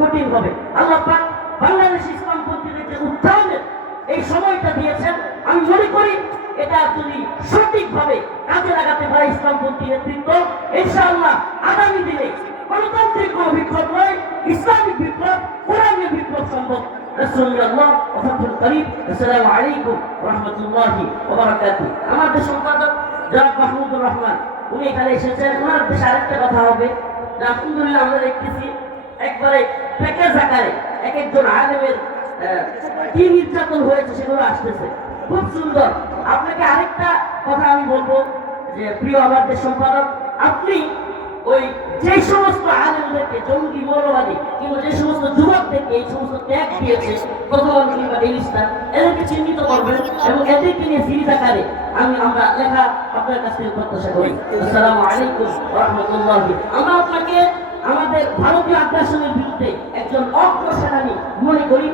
কঠিন হবে। আল্লাহ পাক বাংলাদেশ ইসলামপন্থীদের যে উত্থানের এই সময়টা দিয়েছেন, আমি মনে করি এটা যদি সঠিকভাবে কাজে লাগাতে পারে ইসলামপন্থী নেতৃত্ব, ইনশাআল্লাহ আগামী দিনে গণতান্ত্রিক কোনো বিপ্লব নয়, ইসলামিক বিপ্লব, কোরআনের বিপ্লব সম্ভব। রাসূলুল্লাহ ওয়াফাতুল করিম। আসসালামু আলাইকুম ওয়া রাহমাতুল্লাহি ওয়া বারাকাতুহু। আমাদের সম্পাদক জনাব মাহমুদুর রহমান উনি এখানে এসেছেন। ওনার দেশে আরেকটা কথা হবে, আলহামদুলিল্লাহ আমরা দেখতেছি একবারে প্যাকেজ আকারে এক একজন আলেমের কি নির্যাতন হয়েছে সেগুলো আসতেছে, খুব সুন্দর। আপনাকে আরেকটা কথা আমি বলবো যে প্রিয় আমাদের সম্পাদক, আপনি ওই যে সমস্ত আলেমদেরকে জঙ্গি মৌলবাদী কিংবা যে সমস্ত যুবকদেরকে এই সমস্ত ত্যাগ দিয়েছে প্রথম কিংবা ডেলিস্টার, এদেরকে চিহ্নিত করবেন এবং এদেরকে নিয়ে সিরিজ আকারে আমরা লেখা আপনার কাছ থেকে প্রত্যাশা করি। আসসালামু আলাইকুম ওয়া রাহমাতুল্লাহি। আমরা আপনাকে আমাদের ভারতীয় আগ্রাসনের বিরুদ্ধে একজন অগ্রসেনানী